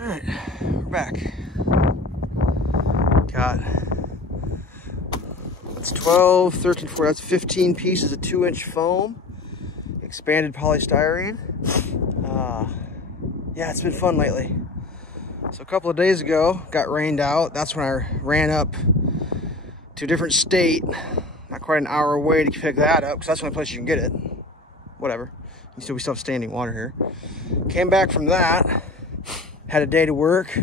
All right, we're back. Got, that's 12, 13, 14, that's 15 pieces of 2-inch foam, expanded polystyrene. Yeah, it's been fun lately. So a couple of days ago, got rained out. That's when I ran up to a different state, not quite an hour away to pick that up, because that's the only place you can get it. Whatever. We still have standing water here. Came back from that, had a day to work,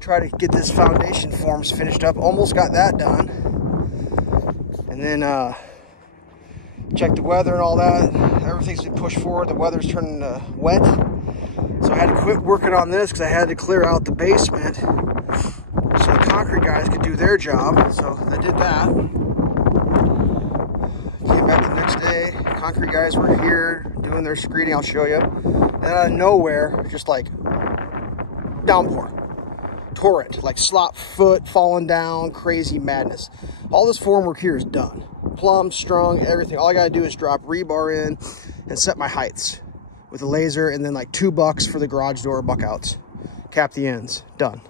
try to get this foundation forms finished up. Almost got that done. And then checked the weather and all that. Everything's been pushed forward. The weather's turning wet. So I had to quit working on this because I had to clear out the basement so the concrete guys could do their job. So I did that. Came back the next day. Concrete guys were here doing their screeding. I'll show you. And out of nowhere, just like downpour. Torrent, like slop foot falling down, crazy madness. All this form work here is done. Plumbed, strung, everything. All I gotta do is drop rebar in and set my heights with a laser, and then like 2 bucks for the garage door buck outs. Cap the ends, done.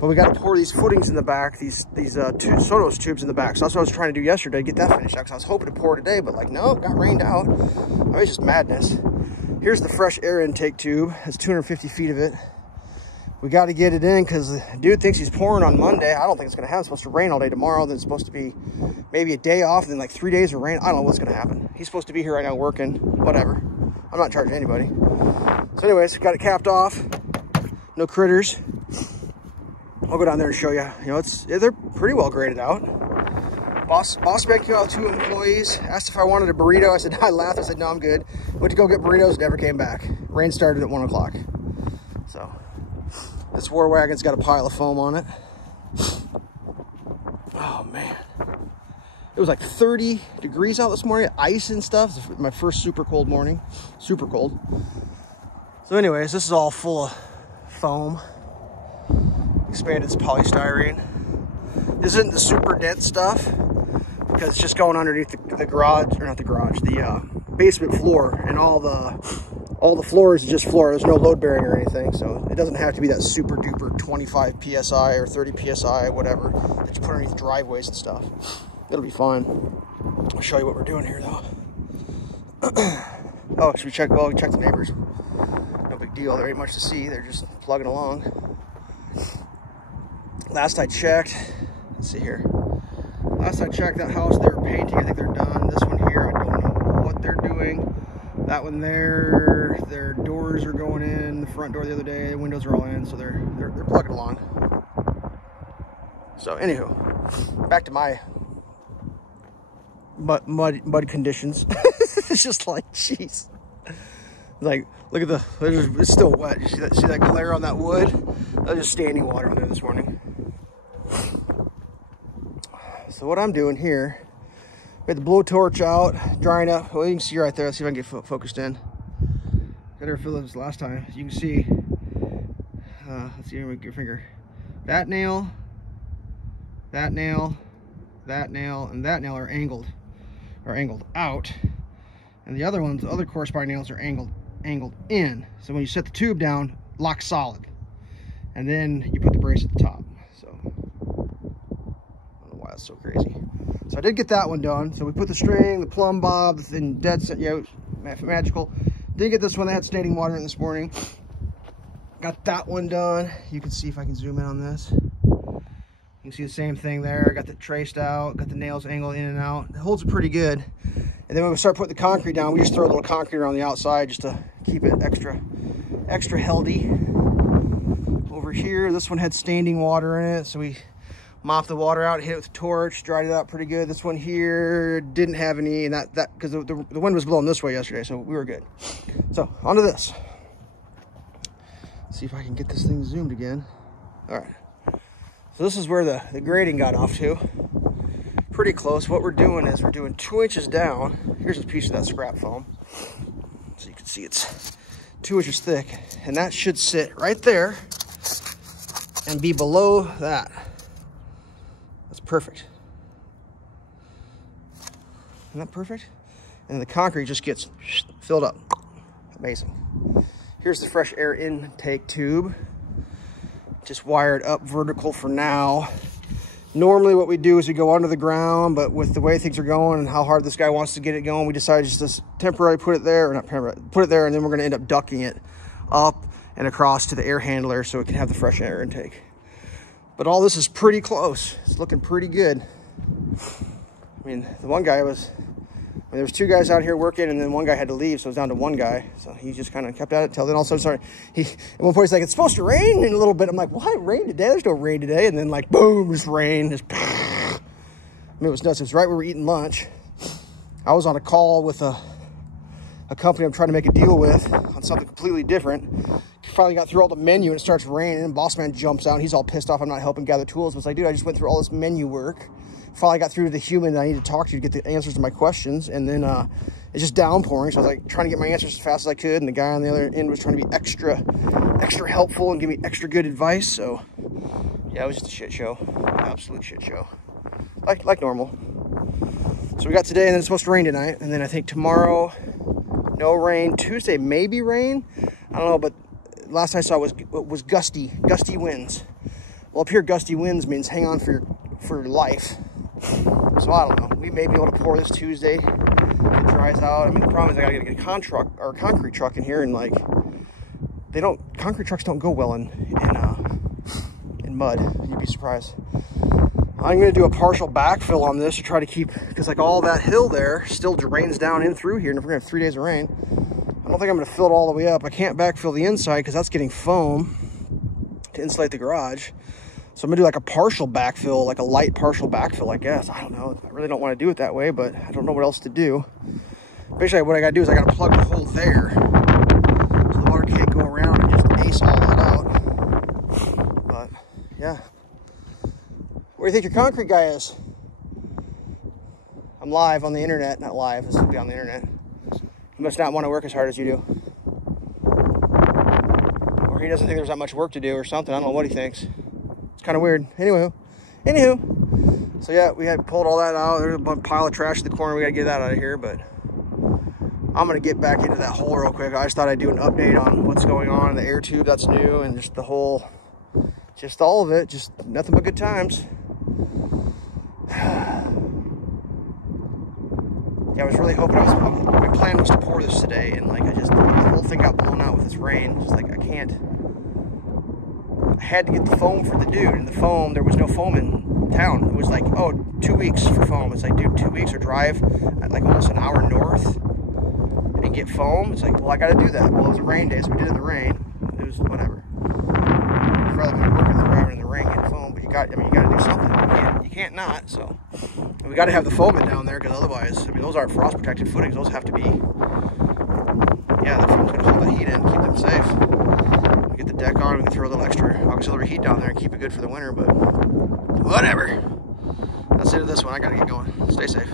But we gotta pour these footings in the back, these Sonos tubes in the back. So that's what I was trying to do yesterday, get that finished out, because I was hoping to pour today, but like, no, it got rained out. I mean, it's just madness. Here's the fresh air intake tube. It's 250 feet of it. We got to get it in because the dude thinks he's pouring on Monday. I don't think it's going to happen. It's supposed to rain all day tomorrow. Then it's supposed to be maybe a day off. Then like 3 days of rain. I don't know what's going to happen. He's supposed to be here right now working. Whatever. I'm not charging anybody. So anyways, got it capped off. No critters. I'll go down there and show you. You know, they're pretty well graded out. Boss man came out with 2 employees. Asked if I wanted a burrito. I said, I laughed. I said, no, I'm good. Went to go get burritos. Never came back. Rain started at 1 o'clock. So this war wagon's got a pile of foam on it. Oh man. It was like 30 degrees out this morning, ice and stuff. My first super cold morning. Super cold. So anyways, this is all full of foam. Expanded polystyrene. This isn't the super dense stuff because it's just going underneath the garage, or not the garage, the basement floor, and all the floors is just floor. There's no load bearing or anything, so it doesn't have to be that super duper 25 psi or 30 psi, whatever, that you put underneath driveways and stuff. It'll be fine. I'll show you what we're doing here though. Oh, should we check? Well, we checked the neighbors. No big deal. There ain't much to see. They're just plugging along. Last I checked, let's see here. Last I checked that house, they were painting. I think they're done. This one here, I don't know what they're doing. That one there, their doors are going in. The front door the other day, the windows are all in, so they're plugging along. So anywho, back to my mud conditions. It's just like, jeez. Like, look at it's still wet. You see that glare on that wood? That was just standing water on there this morning. So what I'm doing here, we had the blowtorch out, drying up. Well, you can see right there. Let's see if I can get focused in. Got to fill this last time. You can see, let's see, with your finger. That nail, that nail, that nail, and that nail are angled out. And the other ones, the other corresponding nails are angled in. So when you set the tube down, lock solid. And then you put the brace at the top. So, I don't know why that's so crazy. So I did get that one done. So we put the string, the plumb bob, the thin dead set, you know, magical. Did get this one that had standing water in this morning. Got that one done. You can see if I can zoom in on this. You can see the same thing there. Got it traced out, got the nails angled in and out. It holds it pretty good. And then when we start putting the concrete down, we just throw a little concrete around the outside just to keep it extra healthy. Over here, this one had standing water in it, so we mopped the water out, hit it with a torch, dried it out pretty good. This one here didn't have any, and that because the wind was blowing this way yesterday, so we were good. So onto this. Let's see if I can get this thing zoomed again. All right. So this is where the grading got off to. Pretty close. What we're doing is we're doing 2 inches down. Here's a piece of that scrap foam. So you can see it's 2 inches thick. And that should sit right there and be below that. That's perfect. Isn't that perfect? And the concrete just gets filled up. Amazing. Here's the fresh air intake tube. just wired up vertical for now. Normally what we do is we go under the ground, but with the way things are going and how hard this guy wants to get it going, we decided just to temporarily put it there, or not temporarily, put it there, and then we're gonna end up ducking it up and across to the air handler so it can have the fresh air intake. But all this is pretty close. It's looking pretty good. I mean, the one guy was, there was 2 guys out here working, and then one guy had to leave, so it was down to 1 guy. So he just kind of kept at it till then. All of a sudden, at one point he's like, "It's supposed to rain in a little bit." I'm like, "What? Rain today? There's no rain today." And then like, boom, just rain. Just, I mean, it was nuts. It was right where we were eating lunch. I was on a call with a company I'm trying to make a deal with on something completely different. Finally got through all the menu and it starts raining, and boss man jumps out and he's all pissed off I'm not helping gather tools. But it's like, dude, I just went through all this menu work. Finally got through to the human that I need to talk to get the answers to my questions, and then it's just downpouring, so I was like trying to get my answers as fast as I could, and the guy on the other end was trying to be extra helpful and give me extra good advice. So yeah, it was just a shit show. Absolute shit show, like normal. So we got today, and then it's supposed to rain tonight, and then I think tomorrow no rain. Tuesday maybe rain, I don't know, but last I saw was gusty winds. Well, up here gusty winds means hang on for your life. So I don't know. We may be able to pour this Tuesday if it dries out. I mean, the problem is I gotta get a concrete truck in here, and like concrete trucks don't go well in mud. You'd be surprised. I'm gonna do a partial backfill on this to try to keep, because like all that hill there still drains down in through here, and if we're gonna have 3 days of rain, I don't think I'm gonna fill it all the way up. I can't backfill the inside because that's getting foam to insulate the garage. So I'm gonna do like a partial backfill, like a light partial backfill, I guess. I don't know. I really don't want to do it that way, but I don't know what else to do. Basically, what I gotta do is I gotta plug the hole there so the water can't go around and just ace all that out. But yeah. Where do you think your concrete guy is? I'm live on the internet. Not live, this will be on the internet. He must not want to work as hard as you do. Or he doesn't think there's that much work to do or something. I don't know what he thinks. It's kind of weird. Anywho. So yeah, we had pulled all that out. There's a pile of trash in the corner. We got to get that out of here, but I'm going to get back into that hole real quick. I just thought I'd do an update on what's going on in the air tube that's new, and just the whole, just all of it. Just nothing but good times. Yeah, I was really hoping my plan was to pour this today, and like the whole thing got blown out with this rain. Just like I had to get the foam for the dude, and the foam, there was no foam in town. It was like, oh, 2 weeks for foam. It's like, dude, 2 weeks or drive at like almost an hour north and get foam. It's like, well, I got to do that. Well, it was a rain day, so we did it in the rain. It was whatever. I'd rather be working than driving in the rain getting foam, but you got to do something. You can't not. So we got to have the foam in down there, because otherwise, I mean, those aren't frost protected footings. Those have to be, yeah, the foam's going to hold the heat in, keep them safe. We get the deck on, we can throw a little extra auxiliary heat down there and keep it good for the winter, but whatever. That's it of this one. I got to get going. Stay safe.